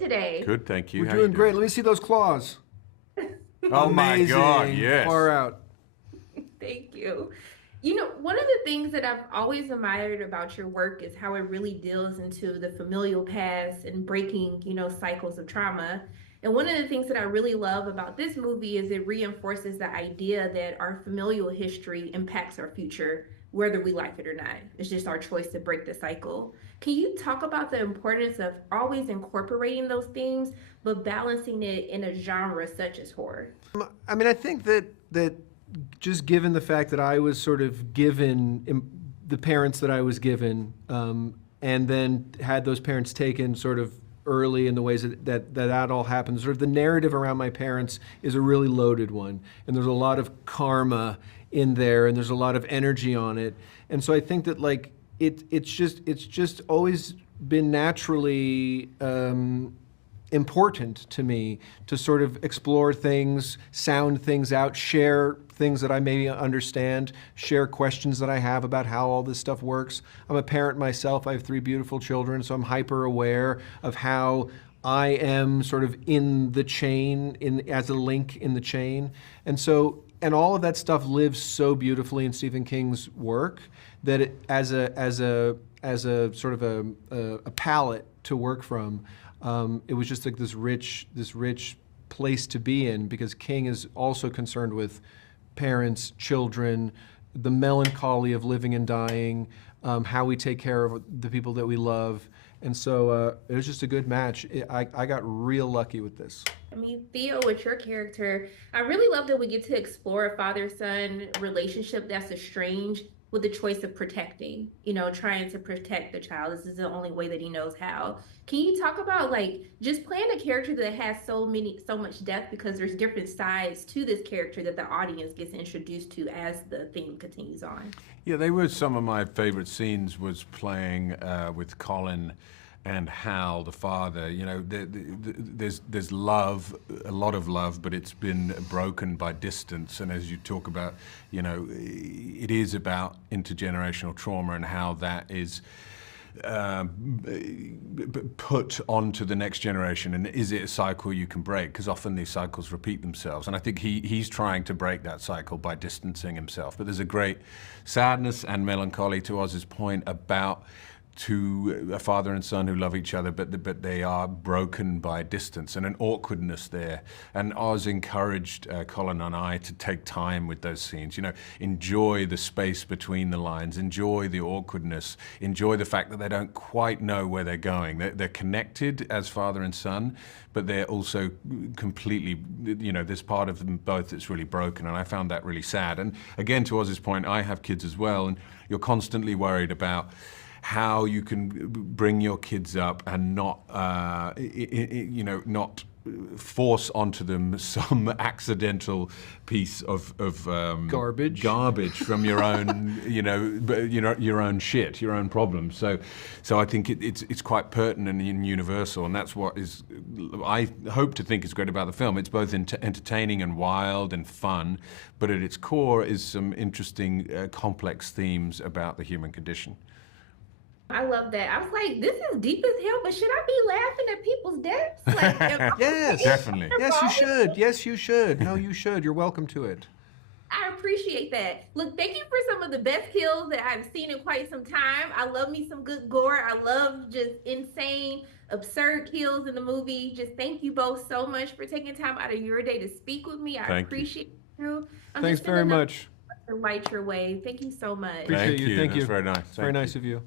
today? Good, thank you. We're How you doing great. doing? Let me see those claws. Oh my Amazing. God, yes. Far out. Thank you. You know, one of the things that I've always admired about your work is how it really deals into the familial past and breaking, cycles of trauma. And one of the things that I really love about this movie is it reinforces the idea that our familial history impacts our future, whether we like it or not. It's just our choice to break the cycle. Can you talk about the importance of always incorporating those themes, but balancing it in a genre such as horror? I mean, I think that just given the fact that I was sort of given the parents that I was given, and then had those parents taken sort of early in the ways that all happened. Sort of the narrative around my parents is a really loaded one, and there's a lot of karma in there, and there's a lot of energy on it, and so I think that like it's just always been naturally important to me to sort of explore things, sound things out, share things that I maybe understand, share questions that I have about how all this stuff works. I'm a parent myself. I have 3 beautiful children, so I'm hyper aware of how I am sort of in the chain, as a link in the chain. And all of that stuff lives so beautifully in Stephen King's work that as a sort of a palette to work from, it was just like this rich place to be in, because King is also concerned with parents, children, the melancholy of living and dying, how we take care of the people that we love. And so it was just a good match. I got real lucky with this. I mean, Theo, with your character, I really love that we get to explore a father-son relationship that's estranged with the choice of protecting, trying to protect the child. This is the only way that he knows how. Can you talk about just playing a character that has so much depth, because there's different sides to this character that the audience gets introduced to as the theme continues on? Yeah, they were some of my favorite scenes, was playing with Colin and Hal, the father. There's love, a lot of love, but it's been broken by distance. And as you talk about, it is about intergenerational trauma and how that is put onto the next generation, and is it a cycle you can break? Because often these cycles repeat themselves, and I think he's trying to break that cycle by distancing himself. But there's a great sadness and melancholy, to Oz's point, about a father and son who love each other, but they are broken by distance, and an awkwardness there. And Oz encouraged Colin and I to take time with those scenes. Enjoy the space between the lines, enjoy the awkwardness, enjoy the fact that they don't quite know where they're going. They're connected as father and son, but they're also completely, there's part of them both that's really broken, and I found that really sad. And again, to Oz's point, I have kids as well, and you're constantly worried about how you can bring your kids up and not, not force onto them some accidental piece of garbage from your own, your own shit, your own problems. So I think it's quite pertinent and universal, and that's what is, I hope to think is great about the film. It's both entertaining and wild and fun, but at its core is some interesting, complex themes about the human condition. I love that. I was like, this is deep as hell, but should I be laughing at people's deaths? Yes, definitely. Yes, you should. Yes, you should. No, you should. You're welcome to it. I appreciate that. Look, thank you for some of the best kills that I've seen in quite some time. I love me some good gore. I love just insane, absurd kills in the movie. Just thank you both so much for taking time out of your day to speak with me. I appreciate you. Thanks very much. Light your way. Thank you so much. Appreciate you. Thank you. That's very nice. It's very nice of you.